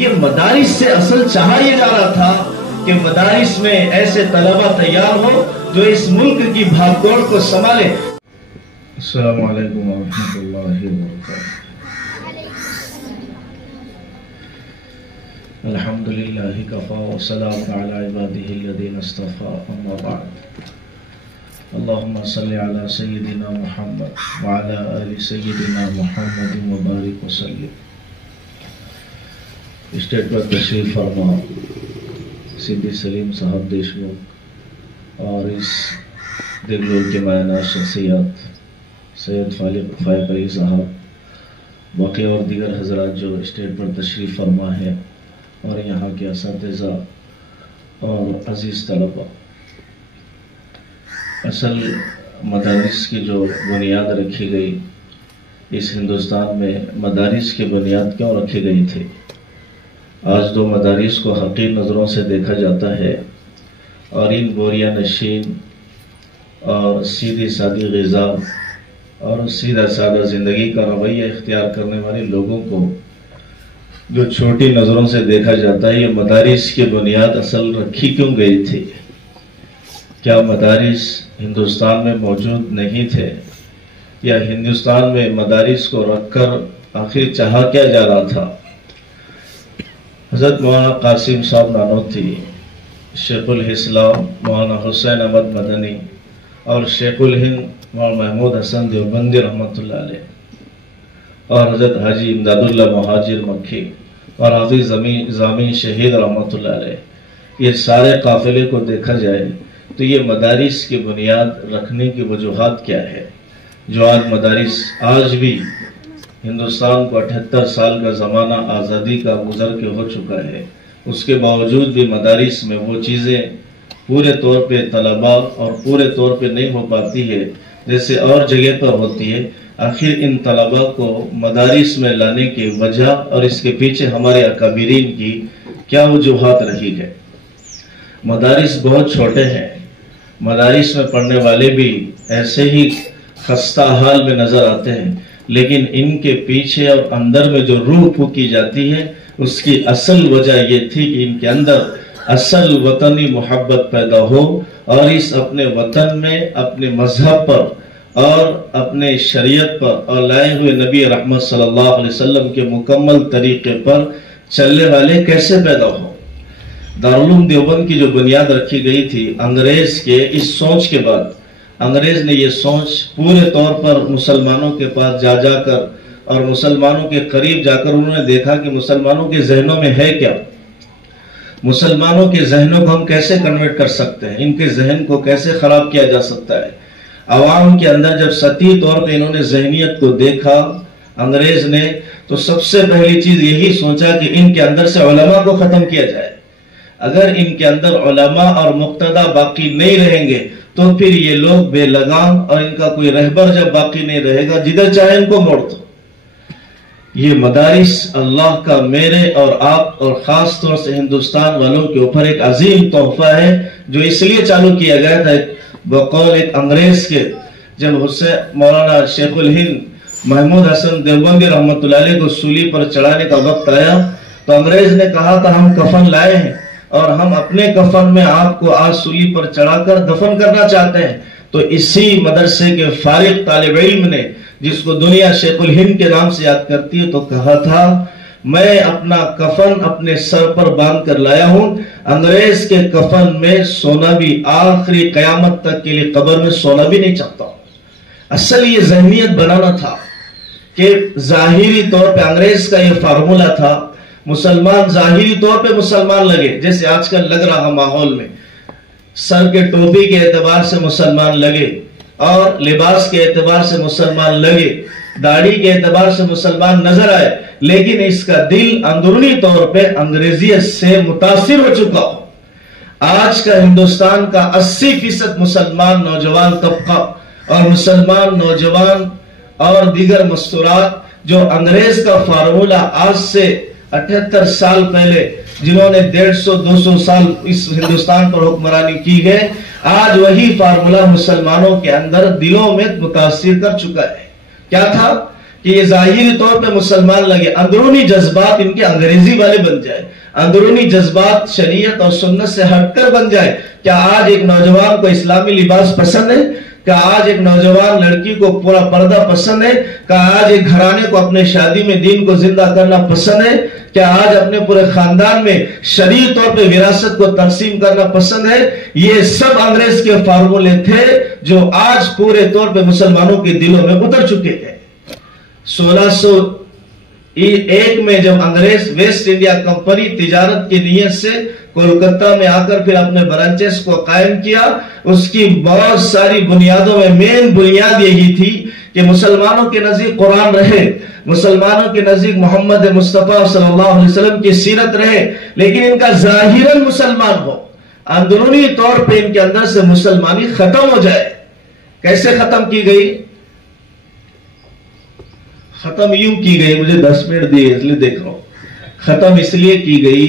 یہ مدارس سے اصل چاہا یہ جا رہا تھا کہ مدارس میں ایسے طلبہ تیار ہو جو اس ملک کی بھاگ دوڑ کو سنبھالے۔ السلام علیکم ورحمۃ اللہ وبرکاتہ۔ الحمدللہ کفا وسلام علی عبادہ الذین اصطفیٰ، اما بعد۔ اللہم صلی علی سیدنا محمد وعلی آل سیدنا محمد وبارک وسلم۔ اسٹیٹ پر تشریف فرما سیدی سلیم صاحب دیشمکھ اور اس دلجوئی کے معنی شخصیات سید فائق علی صاحب، باقی اور دیگر حضرات جو اسٹیٹ پر تشریف فرما ہے، اور یہاں کے اساتذہ اور عزیز طلبہ۔ اصل مدارس کی جو بنیاد رکھی گئی اس ہندوستان میں، مدارس کی بنیاد کیوں رکھی گئی تھی؟ آج دو مدارس کو حقیر نظروں سے دیکھا جاتا ہے، اور ان بوریا نشین اور سیدھی سادی غذا اور سیدھا سادہ زندگی کا رویہ اختیار کرنے والے لوگوں کو جو چھوٹی نظروں سے دیکھا جاتا ہے، یہ مدارس کی بنیاد اصل رکھی کیوں گئی تھی؟ کیا مدارس ہندوستان میں موجود نہیں تھے، یا ہندوستان میں مدارس کو رکھ کر آخر چاہا کیا جا رہا تھا؟ حضرت مولانا قاسم صاحب نانوتھی، شیخ الاسلام مولانا حسین احمد مدنی اور شیخ الہند مولانا محمود حسن دیوبندی رحمۃ اللہ علیہ، اور حضرت حاجی امداد اللہ مہاجر مکھی اور حافظ زامین شہید رحمۃ اللہ علیہ، یہ سارے قافلے کو دیکھا جائے تو یہ مدارس کی بنیاد رکھنے کی وجوہات کیا ہے؟ جو آج مدارس آج بھی ہندوستان کو 78 سال کا زمانہ آزادی کا گزر کے ہو چکا ہے، اس کے باوجود بھی مدارس میں وہ چیزیں پورے طور پہ طلباء اور پورے طور پہ نہیں ہو پاتی ہے جیسے اور جگہ پر ہوتی ہے۔ آخر ان طلباء کو مدارس میں لانے کی وجہ اور اس کے پیچھے ہمارے اکابرین کی کیا وجوہات رہی ہے؟ مدارس بہت چھوٹے ہیں، مدارس میں پڑھنے والے بھی ایسے ہی خستہ حال میں نظر آتے ہیں، لیکن ان کے پیچھے اور اندر میں جو روح پھونکی جاتی ہے اس کی اصل وجہ یہ تھی کہ ان کے اندر اصل وطنی محبت پیدا ہو، اور اس اپنے وطن میں اپنے مذہب پر اور اپنے شریعت پر اور لائے ہوئے نبی رحمت صلی اللہ علیہ وسلم کے مکمل طریقے پر چلنے والے کیسے پیدا ہو۔ دارالعلوم دیوبند کی جو بنیاد رکھی گئی تھی انگریز کے اس سوچ کے بعد، انگریز نے یہ سوچ پورے طور پر مسلمانوں کے پاس جا کر اور مسلمانوں کے قریب جا کر انہوں نے دیکھا کہ مسلمانوں کے ذہنوں میں ہے کیا، مسلمانوں کے ذہنوں کو ہم کیسے کنورٹ کر سکتے ہیں، ان کے ذہن کو کیسے خراب کیا جا سکتا ہے۔ عوام کے اندر جب سطحی طور پہ انہوں نے ذہنیت کو دیکھا انگریز نے، تو سب سے پہلی چیز یہی سوچا کہ ان کے اندر سے علماء کو ختم کیا جائے۔ اگر ان کے اندر علماء اور مقتدی باقی نہیں رہیں گے تو پھر یہ لوگ بے لگام، اور ان کا کوئی رہبر جب باقی نہیں رہے گا جدھر چاہے ان کو موڑ دو۔ یہ مدارس اللہ کا میرے اور آپ اور خاص طور سے ہندوستان والوں کے اوپر ایک عظیم تحفہ ہے، جو اس لیے چالو کیا گیا تھا بقول ایک انگریز کے، جب حسین مولانا شیخ الہند محمود حسن دیوبندی رحمۃ اللہ علیہ کو سولی پر چڑھانے کا وقت آیا تو انگریز نے کہا تھا ہم کفن لائے ہیں اور ہم اپنے کفن میں آپ کو آج سولی پر چڑھا کر دفن کرنا چاہتے ہیں۔ تو اسی مدرسے کے فارغ طالب علم نے، جس کو دنیا شیخ الہند کے نام سے یاد کرتی ہے، تو کہا تھا میں اپنا کفن اپنے سر پر باندھ کر لایا ہوں، انگریز کے کفن میں سونا بھی آخری قیامت تک کے لیے قبر میں سونا بھی نہیں چاہتا ہوں۔ اصل یہ ذہنیت بنانا تھا کہ ظاہری طور پہ انگریز کا یہ فارمولہ تھا، مسلمان ظاہری طور پہ مسلمان لگے، جیسے آج کل لگ رہا ماحول میں، سر کے ٹوپی کے اعتبار سے مسلمان لگے اور لباس کے اعتبار سے مسلمان لگے، داڑھی کے اعتبار سے مسلمان نظر آئے، لیکن اس کا دل اندرونی طور پہ انگریزیت سے متاثر ہو چکا ہو۔ آج کا ہندوستان کا 80% مسلمان نوجوان طبقہ اور مسلمان نوجوان اور دیگر مستورات جو انگریز کا فارمولہ آج سے 78 سال پہلے جنہوں نے 150-200 سال اس ہندوستان پر حکمرانی کی ہے، آج وہی فارمولہ مسلمانوں کے اندر دلوں میں متاثر کر چکا ہے۔ کیا تھا کہ یہ ظاہری طور پہ مسلمان لگے، اندرونی جذبات ان کے انگریزی والے بن جائے، اندرونی جذبات شریعت اور سنت سے ہٹ کر بن جائے۔ کیا آج ایک نوجوان کو اسلامی لباس پسند ہے؟ کیا آج ایک نوجوان لڑکی کو پورا پردہ پسند ہے؟ کیا آج ایک گھرانے کو اپنے شادی میں دین کو زندہ کرنا پسند ہے؟ کیا آج اپنے پورے خاندان میں شرعی طور پہ وراثت کو تقسیم کرنا پسند ہے؟ یہ سب انگریز کے فارمولے تھے جو آج پورے طور پہ مسلمانوں کے دلوں میں اتر چکے ہیں۔ 1601 میں جب انگریز ویسٹ انڈیا کمپنی تجارت کی نیت سے کولکتہ میں آ کر پھر اپنے برانچز کو قائم کیا، اس کی بہت ساری بنیادوں میں مین بنیاد یہی تھی کہ مسلمانوں کے نزدیک قرآن رہے، مسلمانوں کے نزدیک محمد مصطفیٰ صلی اللہ علیہ وسلم کی سیرت رہے، لیکن ان کا ظاہراً مسلمان ہو، اندرونی طور پہ ان کے اندر سے مسلمانی ختم ہو جائے۔ کیسے ختم کی گئی؟ ختم یوں کی گئی، مجھے 10 منٹ دیے اس لیے دیکھ رہا ہوں۔ ختم اس لیے کی گئی،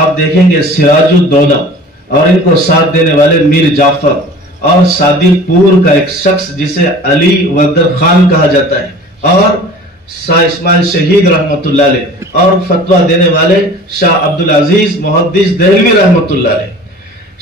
آپ دیکھیں گے سراج الدولہ اور ان کو ساتھ دینے والے میر جعفر اور صادق پور کا ایک شخص جسے علی وردر خان کہا جاتا ہے، اور شاہ اسماعیل شہید رحمت اللہ علیہ، اور فتویٰ دینے والے شاہ عبدالعزیز محدث دہلوی رحمت اللہ علیہ۔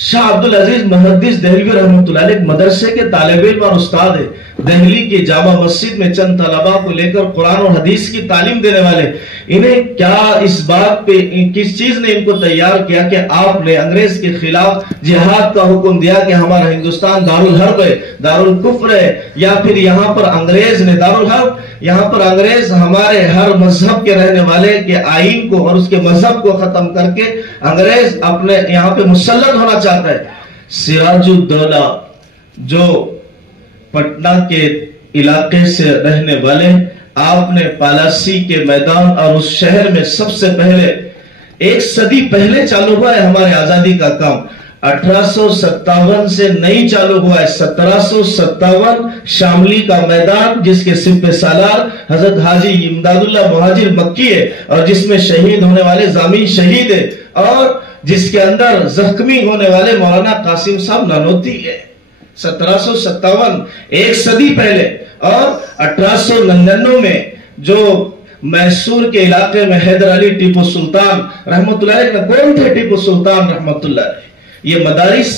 شاہ عبدالعزیز محدث دہلوی رحمت اللہ علیہ مدرسے کے طالب علم اور استاد ہے، دہلی کی جامع مسجد میں چند طلباء کو لے کر قرآن اور حدیث کی تعلیم دینے والے۔ انہیں کیا اس بات پہ کس چیز نے ان کو تیار کیا کہ آپ نے انگریز کے خلاف جہاد کا حکم دیا کہ ہمارا ہندوستان دارالحرب ہے، دارالکفر ہے، یا پھر یہاں پر انگریز نے دارالحرب، یہاں پر انگریز ہمارے ہر مذہب کے رہنے والے کے آئین کو اور اس کے مذہب کو ختم کر کے انگریز اپنے یہاں پہ مسلط ہونا چاہتا ہے۔ سراج الدولہ جو پٹنہ کے علاقے سے رہنے والے، آپ نے پالاسی کے میدان اور اس شہر میں سب سے پہلے 1 صدی پہلے چالو ہوا ہے ہمارے آزادی کا کام، 1857 سے نہیں چالو ہوا ہے، 1757 شاملی کا میدان جس کے سپہ سالار حضرت حاجی امداد اللہ مہاجر مکی ہے، اور جس میں شہید ہونے والے ضامن شہید ہے، اور جس کے اندر زخمی ہونے والے مولانا قاسم صاحب نانوتی ہے۔ 1757 1 صدی پہلے، اور 1899 میں جو میسور کے علاقے میں حیدر علی ٹیپو سلطان رحمت اللہ علیہ، کون تھے ٹیپو سلطان رحمت اللہ علیہ؟ یہ مدارس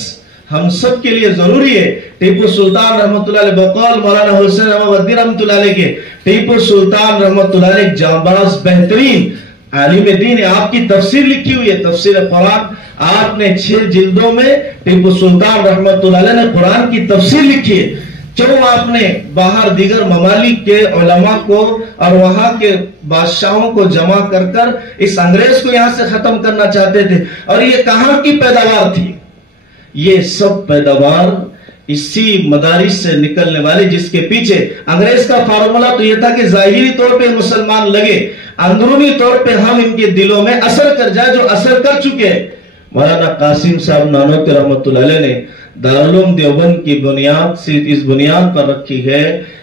ہم سب کے لیے ضروری ہے۔ ٹیپو سلطان رحمت اللہ علیہ بقول مولانا حسین احمد ودی رحمت اللہ علیہ کے، ٹیپو سلطان رحمت اللہ علیہ جانباز بہترین عالم دین ہے، آپ کی تفسیر لکھی ہوئی ہے، تفسیر قرآن، آپ نے 6 جلدوں میں ٹیپو سلطان رحمت اللہ علیہ نے قرآن کی تفسیر لکھی ہے۔ کیوں آپ نے باہر دیگر ممالک کے علماء کو اور وہاں کے بادشاہوں کو جمع کر کر اس انگریز کو یہاں سے ختم کرنا چاہتے تھے؟ اور یہ کہاں کی پیداوار تھی؟ یہ سب پیداوار اسی مدارس سے نکلنے والے، جس کے پیچھے انگریز کا فارمولا تو یہ تھا کہ ظاہری طور پہ مسلمان لگے، اندرونی طور پہ ہم ان کے دلوں میں اثر کر جائے، جو اثر کر چکے ہیں۔ مولانا قاسم صاحب نانوتی رحمت اللہ علیہ نے دارالعلوم دیوبند کی بنیاد صرف اس بنیاد پر رکھی ہے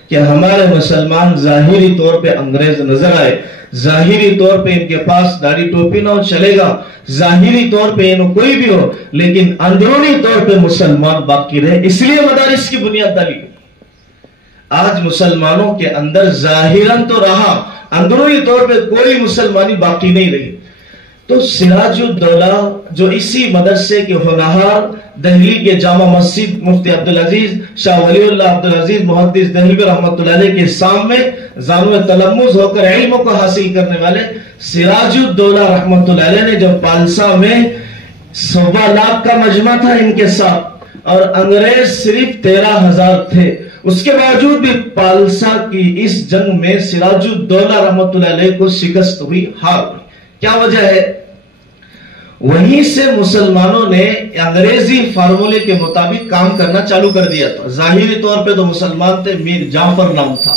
کہ ہمارے مسلمان ظاہری طور پہ انگریز نظر آئے، ظاہری طور پہ ان کے پاس داڑھی ٹوپی نہ ہو چلے گا، ظاہری طور پہ انہوں کوئی بھی ہو، لیکن اندرونی طور پہ مسلمان باقی رہے، اس لیے مدارس کی بنیاد ڈالی۔ آج مسلمانوں کے اندر ظاہراً تو رہا، اندرونی طور پہ کوئی مسلمانی باقی نہیں رہی۔ تو سراج الدولہ جو اسی مدرسے کے ہونہار، دہلی کے جامع مسجد مفتی عبدالعزیز شاہ ولی اللہ عبدالعزیز محدث دہلوی رحمت اللہ علیہ کے سامنے زانو تلمذ ہو کر علم کو حاصل کرنے والے سراج الدولہ رحمت اللہ علیہ نے جب پالسا میں 1.25 لاکھ کا مجمع تھا ان کے ساتھ، اور انگریز صرف 13,000 تھے، اس کے باوجود بھی پالسا کی اس جنگ میں سراج الدولہ رحمت اللہ علیہ کو شکست ہوئی، ہار ہوئی۔ کیا وجہ ہے؟ وہیں سے مسلمانوں نے انگریزی فارمولے کے مطابق کام کرنا چالو کر دیا تھا۔ ظاہری طور پہ تو مسلمان تھے، میر جعفر نام تھا،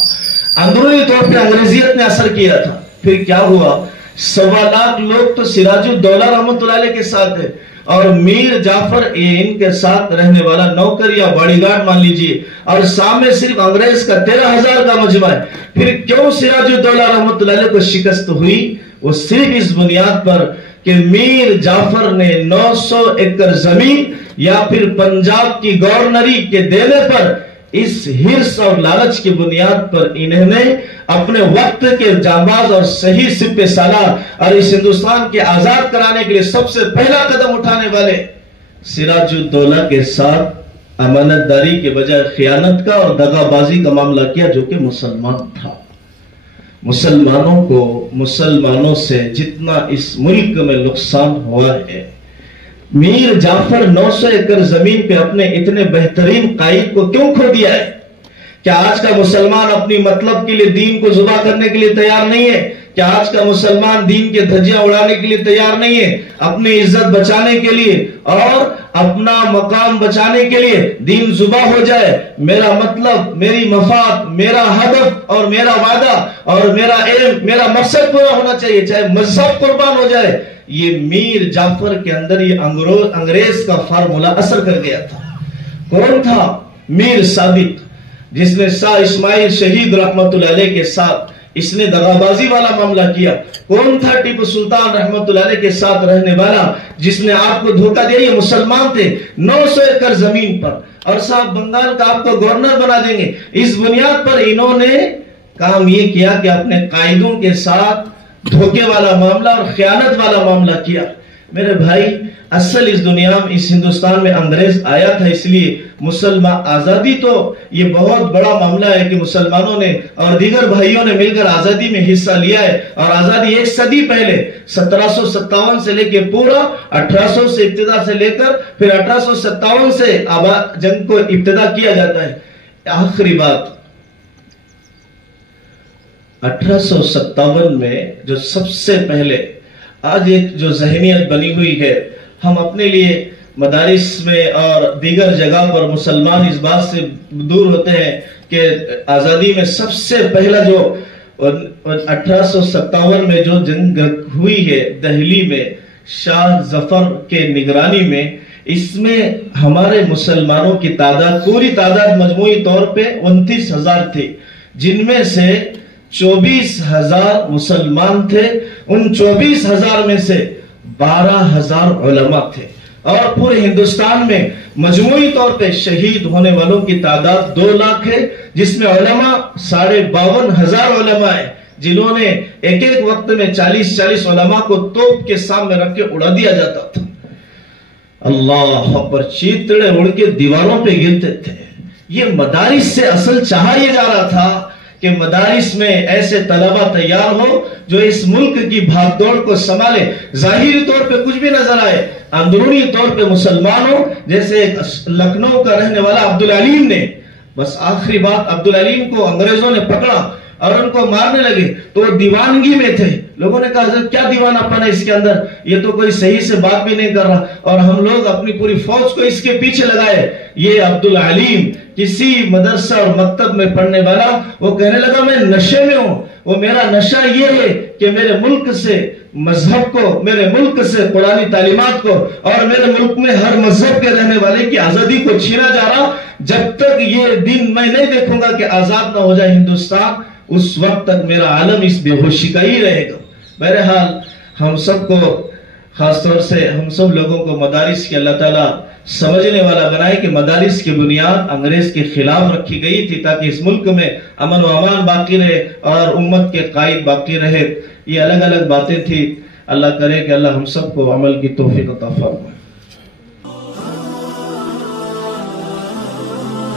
اندرونی طور پہ انگریزیت نے اثر کیا تھا۔ پھر کیا ہوا؟ 1.25 لاکھ لوگ تو سراج الدولہ رحمت اللہ علیہ کے ساتھ ہے، اور میر جعفر ان کے ساتھ رہنے والا نوکر یا باڈی گارڈ مان لیجئے، اور سامنے صرف انگریز کا 13,000 کا مجمع ہے۔ پھر کیوں سراج الدولہ رحمت اللہ علیہ کو شکست ہوئی؟ وہ صرف اس بنیاد پر کہ میر جعفر نے 900 ایکڑ زمین یا پھر پنجاب کی گورنری کے دینے پر اس ہرس اور لالچ کی بنیاد پر انہوں نے اپنے وقت کے جانباز اور صحیح سپہ سالار اور اس ہندوستان کے آزاد کرانے کے لیے سب سے پہلا قدم اٹھانے والے سراج الدولہ کے ساتھ امانت داری کے بجائے خیانت کا اور دغا بازی کا معاملہ کیا، جو کہ مسلمان تھا۔ مسلمانوں کو مسلمانوں سے جتنا اس ملک میں نقصان ہوا ہے، میر جعفر 900 ایکڑ زمین پہ اپنے اتنے بہترین قائد کو کیوں کھو دیا ہے؟ کیا آج کا مسلمان اپنی مطلب کے لیے دین کو ذبح کرنے کے لیے تیار نہیں ہے؟ کیا آج کا مسلمان دین کے دھجیاں اڑانے کے لیے تیار نہیں ہے؟ اپنی عزت بچانے کے لیے اور اپنا مقام بچانے کے لیے دین ذبح ہو جائے، میرا مطلب، میری مفاد، میرا ہدف اور میرا وعدہ اور میرا علم، میرا مقصد پورا ہونا چاہیے، چاہے مذہب قربان ہو جائے۔ یہ میر جعفر کے اندر یہ انگریز کا فارمولا اثر کر گیا تھا۔ کون تھا؟ میر صادق، جس نے شاہ اسماعیل شہید رحمت اللہ علیہ کے ساتھ اس نے دغابازی والا معاملہ کیا۔ کون تھا؟ ٹیپو سلطان رحمت اللہ علیہ کے ساتھ رہنے والا جس نے آپ کو دھوکہ دیا۔ یہ مسلمان تھے 900 ایکڑ زمین پر، اور صاحب بنگال کا آپ کو گورنر بنا دیں گے۔ اس بنیاد پر انہوں نے کام یہ کیا کہ اپنے قائدوں کے ساتھ دھوکے والا معاملہ اور خیانت والا معاملہ کیا۔ میرے بھائی، اصل اس دنیا میں، اس ہندوستان میں انگریز آیا تھا اس لیے مسلمان آزادی تو یہ بہت بڑا معاملہ ہے کہ مسلمانوں نے اور دیگر بھائیوں نے مل کر آزادی میں حصہ لیا ہے، اور آزادی ایک صدی پہلے 1757 سے لے کے پورا 1800 سے ابتدا سے لے کر پھر 1857 سے جنگ کو ابتدا کیا جاتا ہے۔ آخری بات، 1857 میں جو سب سے پہلے آج ایک جو ذہنیت بنی ہوئی ہے، ہم اپنے لیے مدارس میں اور دیگر جگہ پر مسلمان اس بات سے دور ہوتے ہیں کہ آزادی میں سب سے پہلا جو 1857 میں جو جنگ ہوئی ہے دہلی میں شاہ ظفر کے نگرانی میں، اس میں ہمارے مسلمانوں کی تعداد، پوری تعداد مجموعی طور پہ 29,000 تھی، جن میں سے 24,000 مسلمان تھے۔ ان 24,000 میں سے 12,000 علماء تھے، اور پورے ہندوستان میں مجموعی طور پہ شہید ہونے والوں کی تعداد 2 لاکھ ہے، جس میں علماء 52,500 علماء ہیں، جنہوں نے ایک ایک وقت میں 40 علماء کو توپ کے سامنے رکھ کے اڑا دیا جاتا تھا۔ اللہ اکبر، چیتڑے اڑ کے دیواروں پہ گرتے تھے۔ یہ مدارس سے اصل چاہا یہ جا رہا تھا کہ مدارس میں ایسے طلبہ تیار ہو جو اس ملک کی بھاگ دوڑ کو سنبھالے، ظاہری طور پہ کچھ بھی نظر آئے، اندرونی طور پہ مسلمانوں جیسے لکھنؤ کا رہنے والا عبدالعلیم نے، بس آخری بات، عبدالعلیم کو انگریزوں نے پکڑا اور ان کو مارنے لگے تو وہ دیوانگی میں تھے۔ لوگوں نے کہا حضرت کیا دیوانہ پن ہے اس کے اندر، یہ تو کوئی صحیح سے بات بھی نہیں کر رہا، اور ہم لوگ اپنی پوری فوج کو اس کے پیچھے لگائے۔ یہ عبدالعلیم کسی مدرسہ اور مکتب میں پڑھنے والا، وہ کہنے لگا میں نشے میں ہوں، وہ میرا نشہ یہ ہے کہ میرے ملک سے مذہب کو، میرے ملک سے قرآنی تعلیمات کو اور میرے ملک میں ہر مذہب کے رہنے والے کی آزادی کو چھینا جا رہا۔ جب تک یہ دن میں نہیں دیکھوں گا کہ آزاد نہ ہو جائے ہندوستان، اس وقت تک میرا عالم اس بے ہوشی کا ہی رہے گا۔ بہرحال ہم سب کو، خاص طور سے ہم سب لوگوں کو مدارس کے اللہ تعالیٰ سمجھنے والا بنائے کہ مدارس کی بنیاد انگریز کے خلاف رکھی گئی تھی تاکہ اس ملک میں امن و امان باقی رہے اور امت کے قائد باقی رہے۔ یہ الگ الگ باتیں تھی۔ اللہ کرے کہ اللہ ہم سب کو عمل کی توفیق عطا فرمائے۔